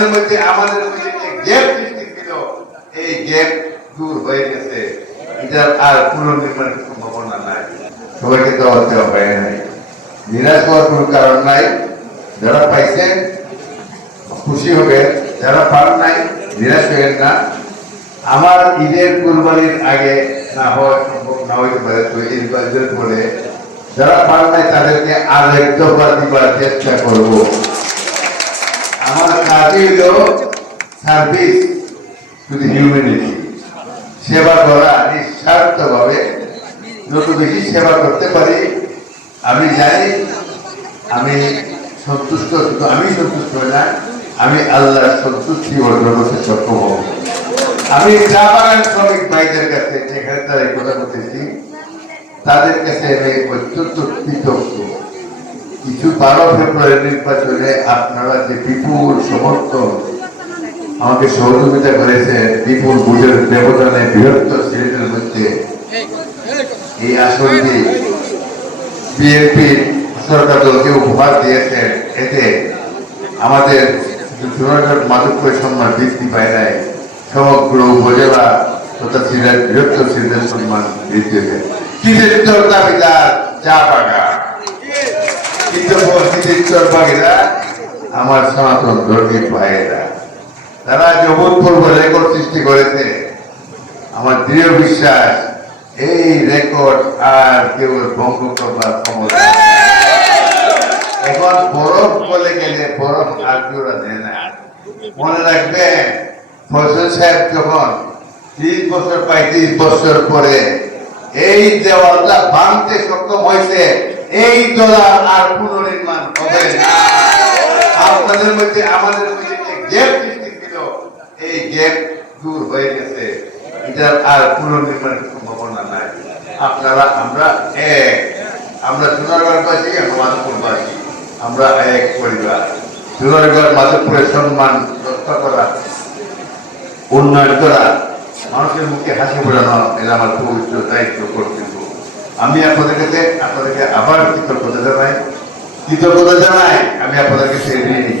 আপনাদের মধ্যে আমাদের মধ্যে যে গ্যাপ সৃষ্টি ছিল এই গ্যাপ দূর হয়ে গেছে। এটার আর পুনর্নির্মাণের সম্ভাবনা নাই। সবাইকে দেওয়া দেওয়া হয় নাই, নিরাশ হওয়ার কোনো কারণ নাই। যারা পাইছেন খুশি হবে, যারা পান নাই নিরাশ হবেন না। আমার ঈদের কুরবানির আগে না হওয়া সম্ভব না হইতে পারে, তো ঈদের পরে যারা পান নাই তাদেরকে আর এক দফা দিবার চেষ্টা করব। আমার কাজই হল সার্ভিস টু দি হিউম্যানিটি, সেবা করা নিঃস্বার্থ ভাবে। যত বেশি সেবা করতে পারি আমি জানি আমি সন্তুষ্ট, শুধু আমি সন্তুষ্ট হই না, আমি আল্লাহর সন্তুষ্টি অর্জন করতে সক্ষম হব। আমি চা বাগান শ্রমিক ভাইদের কাছে যেখানে তারা কথা বলতেছি তাদের কাছে আমি অত্যন্ত কৃতজ্ঞ। কিছু 12 ফেব্রুয়ারি নির্বাচনে আপনারা যে বিপুল সমর্থন আমাকে সহযোগিতা করেছে, বিপুল ভোটের ব্যবধানে বৃহত্তর সিরিজের মধ্যে এই আসনটি বিএনপি সরকার দলকে উপহার দিয়েছেন, এতে আমাদের জোড়াঘাট মাধবপুরের সম্মান বৃদ্ধি পায় নাই, সমগ্র উপজেলা তথা সিলেট বৃহত্তর সিলেটের সম্মান বৃদ্ধি হয়েছে। কৃতিত্বর দাবিদার চা বাগান, কৃতিত্বর বাগিরা আমার সনাতন ধর্মী ভাইয়েরা, তারা জগৎপূর্ব রেকর্ড সৃষ্টি করেছে। আমার দৃঢ় বিশ্বাস এই রেকর্ড আর কেউ ভঙ্গ করবার ক্ষমতা। এখন বরফ বলে গেলে বরফ আর জোড়া দেয় না। মনে রাখবেন ফজল সাহেব যখন 30 বছর 35 বছর পরে এই দেওয়ালটা ভাঙতে সক্ষম হয়েছে, এই দোলা আর পুনর্নির্মাণ হবে না। আপনাদের মধ্যে আমাদের মধ্যে যে গ্যাপ সৃষ্টি ছিল এই গ্যাপ দূর হয়ে গেছে। এটার আর পুনর্নির্মাণের সম্ভাবনা নাই। আপনারা আমরা এক, আমরা সোনারগাঁওবাসী, আমরা মাধবপুরবাসী, আমরা এক পরিবার। সোনারগাঁও মাধবপুরের সম্মান রক্ষা করা, উন্নয়ন করা, মানুষের মুখে হাসি ফোটানো, এটা আমার পবিত্র দায়িত্ব কর্তব্য। আমি আপনাদেরকে আবার কৃতজ্ঞতা জানাই, আমি আপনাদের কাছে ঋণী।